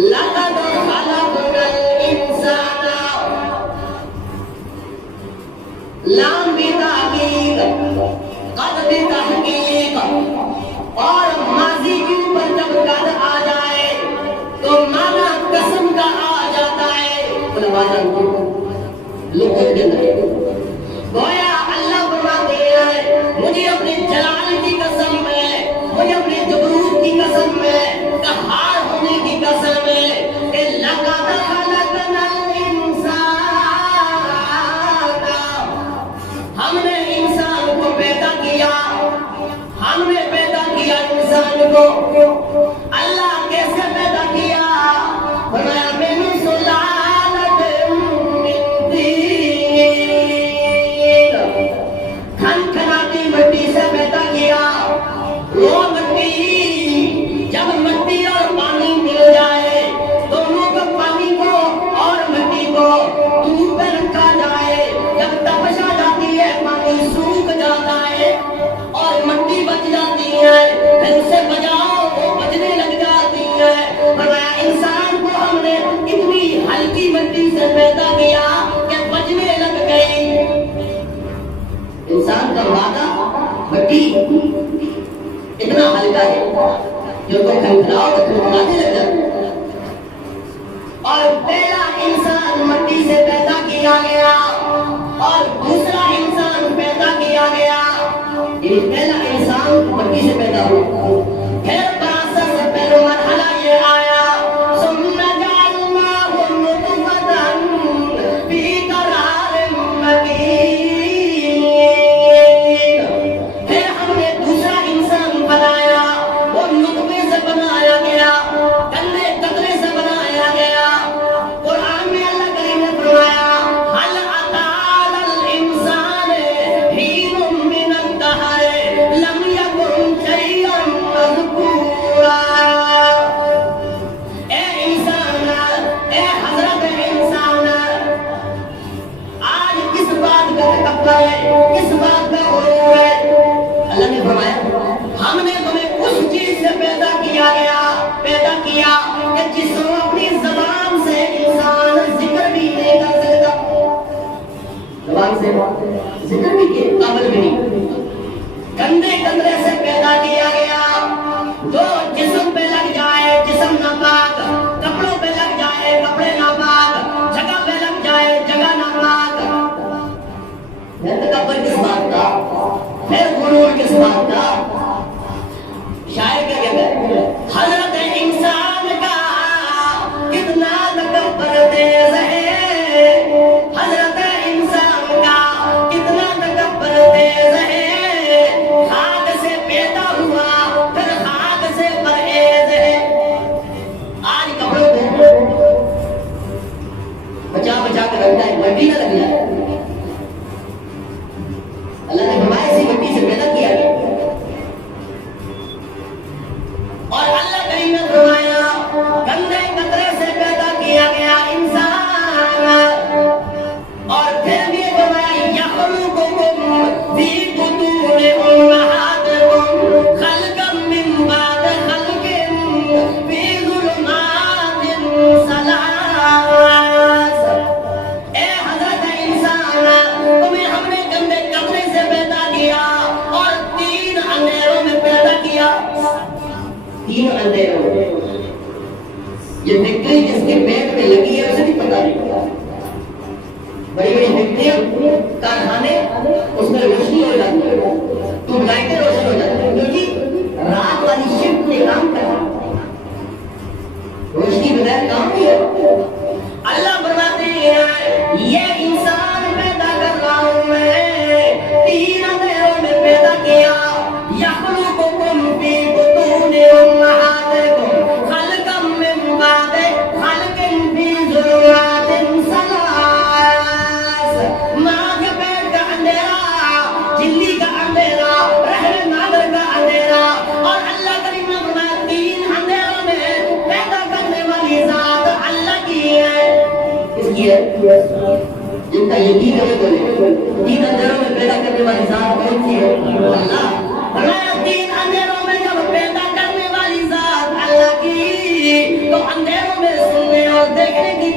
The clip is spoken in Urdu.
لقد خلقنا الانسان لام بھی تحقیق قد بھی تحقیق اور ماضی کے اوپر جب قد آ جائے تو مانا قسم کا آ جاتا ہے گویا اللہ فرماتے ہیں مجھے اپنے جلال کی قسم ہے مجھے اپنے جبروت کی قسم ہے قہار ہونے کی قسم ہے کہ لقد خلقنا الانسان ہم نے انسان کو پیدا کیا ہم نے پیدا کیا انسان کو اللہ کیسے پیدا کیا فرمایا من سلالۃ من طین کھنکھناتی مٹی سے پیدا کیا وہ مٹی جب مٹی اور پانی مل جائے دونوں کو پانی کو اور مٹی کو دودھ پہ رکھا جائے جب تپش آ جاتی ہے پانی سوکھ جاتا ہے اور مٹی بچ جاتی ہے پھر اسے بجاؤ وہ بجنے لگ جاتی ہے فرمایا انسان کو ہم نے اتنی ہلکی مٹی سے پیدا کیا کہ بجنے لگ گئی انسان کا وعدہ مٹی اتنا ہلکا ہے جو تو کھنکھلاؤ تو کھنکھلانے لگ جاتا ہے اور پہلا انسان مٹی سے پیدا کیا گیا اور دوسرا انسان پیدا کیا گیا یہ پہلا انسان مٹی سے پیدا ہوا پھر پراثر سے پہلے مرحلہ یہ آیا ثم جعلناہ نطفۃ فی قرار مکین پھر ہم نے دوسرا انسان بنایا وہ نطفے سے بنایا گیا گندے قطرے سے بنایا گیا قرآن میں اللہ کریم نے فرمایا هل أتى على الإنسان حين من الدهر لم يكن شيئا مذكورا اے انسان اے حضرت انسان آج کس بات کا تکبر ہے کس بات کا غرور ہے اللہ نے فرمایا ہم نے تمہیں اس چیز سے پیدا کیا کہ جس کو اپنی زبان سے انسان ذکر بھی نہیں کر سکتا زبان سے ذکر بھی کے قابل بھی نہیں گندے کندرے سے پیدا کیا گیا جو جسم پہ لگ جائے جسم ناپاک کپڑوں پہ لگ جائے کپڑے ناپاک جگہ پہ لگ جائے جگہ ناپاک تکبر کس بات کا پھر غرور کس بات کا شاعر کیا کہتا ہے حضرت انسان کا کتنا تکبر تیز ہے حضرت انسان کا کتنا تکبر تیز ہے خاک سے پیدا ہوا پھر خاک سے پرہیز ہے آج کپڑوں پہ بچا بچا کر رکھتا ہے مٹی نہ لگ جائے اللہ نے فرمایا اسی مٹی سے پیدا کیا گیا اور اللہ کریم نے فرمایا گندے قطرے سے پیدا کیا گیا انسان اور پھر بھی فرمایا یخلقکم فی بطون امہاتکم خلقا من بعد خلق فی ظلمات ثلاث اے حضرت انسان تمہیں ہم نے گندے قطرے سے پیدا کیا اور 3 اندھیروں میں پیدا کیا 3 اندھیروں یہ فیکٹری جس کے پیٹ میں لگی ہے اسے بھی پتا نہیں بڑی بڑی فیکٹریاں کارخانے اس میں روشنی ہو جاتی ہے تو لائٹیں روشن ہو جاتی ہے کیونکہ رات والی شفٹ میں کام کرنا روشنی بغیر کام نہیں ہے اللہ فرماتے ہیں یہ انسان پیدا کر رہا ہوں میں 3 اندھیروں میں پیدا کیا یخلقکم فی بطون امہاتکم خلقا من بعد خلق فی ظلمات ثلاث ماں کے پیٹ کا اندھیرا جھلی کا اندھیرا رحم مادر کا اندھیرا اور اللہ کریم نے فرمایا 3 اندھیروں میں پیدا کرنے والی ذات اللہ کی ہے اس کی ہے جن کا یقین ہے بولے 3 اندھیروں میں پیدا کرنے والی ذات کون سی ہے اللہ فرمایا 3 اندھیروں میں جب پیدا کرنے والی ذات اللہ کی تو اندھیروں میں سننے اور دیکھنے کی